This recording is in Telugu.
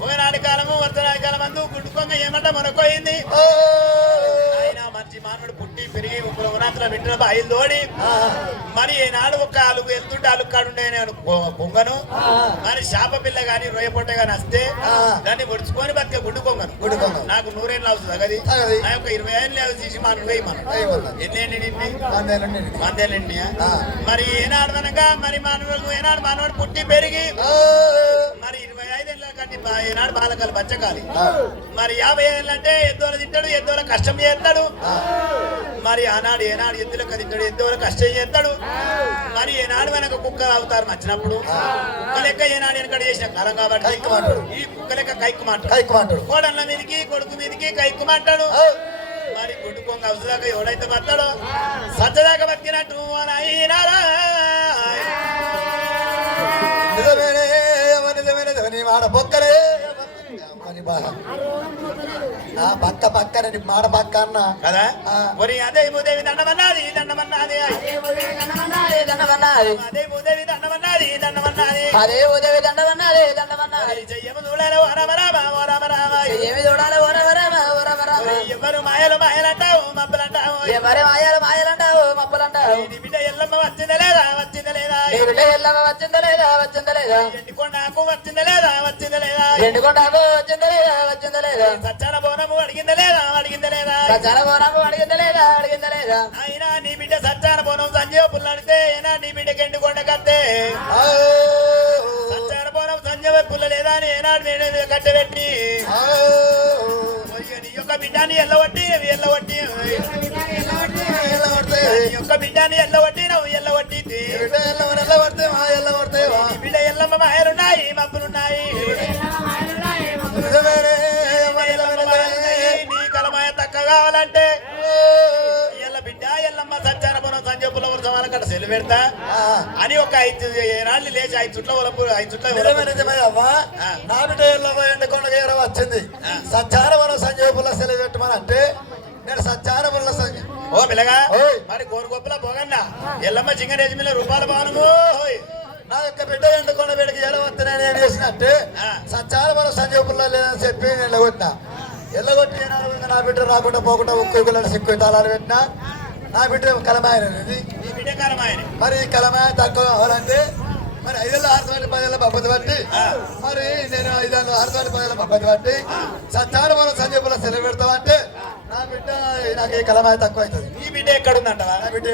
పోయినాటి కాలము వర్తనాటి కాలం అందు గుడ్డుకొంగ ఏమంట మనకోయింది ఆయన మంచి మానవుడు పుట్టి పెరిగి ఉపరాత్రుల పెట్టిన బాయిలు తోడి మరి ఈనాడు ఒక అలుగు వెళ్తుంటే అలుక్కాడుండే నేను పొంగను మరి శాప పిల్ల గాని రొయ్య పొట్ట గాని వస్తే దాన్ని ఒడుచుకొని బతికే గుడ్డుకొంగను నాకు 100 ఏళ్ళు అవుతుంది అది నా యొక్క 20 ఏళ్ళు తీసి మానవుడు ఎన్ని మందేళ్ళండి మరి ఏనాడు అనగా మరి మానవుడు ఏనాడు మానవుడు పుట్టి పెరిగి మరి 25 ఏళ్ళ కంటే ఏనాడు బాలకాలు బచ్చకాలి మరి 50 ఏళ్ళు అంటే ఎద్దోల తింటాడు ఎద్దోల కష్టం చేస్తాడు మరి ఆనాడు ఏనాడు ఎద్దులకు తింటాడు ఎద్దోల కష్టం చేస్తాడు మరి ఏనాడు వెనక కుక్క అవుతారు వచ్చినప్పుడు కుక్క లెక్క ఏనాడు వెనకడ చేసిన కాలం కాబట్టి ఈ కుక్క లెక్క కైక్కుమంటాడు కోడళ్ళ మీదకి కొడుకు మీదకి కైక్కుమంటాడు మరి కొడుకొంగ అవసరాక ఎవడైతే బతాడో సచ్చదాకా బతికినట్టు మాట పొక్కరే పక్క పక్కన మాట పక్క అన్న కదా మరి అదే భూదేవి దండమన్నది దండమన్నది అదే భూదేవి దండమన్నది దండమన్నది అదే భూదేవి దండమన్నది దండమన్నది అదే భూదేవి దండమన్నది దండమన్నది చెయ్యము చూడాలి ఓ రామ రామ ఓ రామ రామ చెయ్యమి చూడాలి ఓ రామ రామ ఓ రామ రామ ఎవరు మాయలు మాయలంటావు మబ్బులంటావు ఎవరి మాయలు మాయలంటావు మబ్బులంటావు నీ బిడ్డ ఎల్లమ్మ వచ్చిందా లేదా వచ్చిందా లేదా నీ బిడ్డ ఎల్లమ్మ వచ్చిందా లేదా వచ్చిందా లేదా ఎండికొండకు వచ్చిందా లేదా వచ్చిందా లేదా ఎండుకొండకు వచ్చిందా లేదా వచ్చిందా లేదా సచ్చాన బోనము అడిగిందా లేదా అడిగిందా లేదా సచ్చాన బోనము అడిగిందా లేదా అడిగిందా లేదా అయినా నీ బిడ్డ సచ్చాన బోనం సంజీవ పుల్లడితే అయినా నీ బిడ్డకి ఎండుకొండ కట్టే సచ్చాన బోనం సంజీవ పుల్ల లేదా అని ఏనాడు నేను కట్టెపెట్టి నీ యొక్క బిడ్డని ఎల్లవట్టి ఎల్లవట్టి నీ యొక్క బిడ్డని ఎల్లవట్టి నువ్వు ఎల్లవట్టి బిడ్డ ఎల్లమ్మ మాయలున్నాయి మబ్బులున్నాయి నీ కలమాయ తక్క కావాలంటే ఎల్ల బిడ్డ ఎల్లమ్మ సత్యాన పొలం సంజయపుల వర్షం వాళ్ళకట్ట సెల్లు పెడతా అని ఒక 5 ఏళ్ళు లేచి 5 చుట్ల ఒలపు 5 చుట్ల నా బిడ్డ ఎల్లమ్మ ఎండకొండ వచ్చింది సత్యాన పొలం సంజయపుల సెలవు పెట్టమని అంటే నేను సత్యాన పొల ఓ పిల్లగా మరి కోరుగొప్పల పోగన్నా ఎల్లమ్మ చింగరేజి మీద రూపాయల బాను నా యొక్క బిడ్డ ఎండుకొండ బిడ్డకి ఎలా వస్తున్నాయని ఏం చేసినట్టే సత్యాన పొలం సంజయపుల్లో లేదని చెప్పి నేను ఎల్లగొట్టి నా బిడ్డ రాకుండా పోకుండా ఒక్కొక్కరు సిక్కు తాళాలు పెట్టినా నా బిడ్డ కలమాయనది మరి కలమాయ తక్కువ కావాలంటే మరి 5 ఏళ్ళ 6 ఏళ్ళ 10 ఏళ్ళ పద్ధతి బట్టి మరి నేను 5 ఏళ్ళ 6 ఏళ్ళ 10 ఏళ్ళ పద్ధతి బట్టి సత్యాన పొలం సంజయపుల సెలవు పెడతామంటే నా బిడ్డ నాకు కలమాయ తక్కువ అవుతుంది ఈ బిడ్డ ఎక్కడుందంట నా బిడ్డ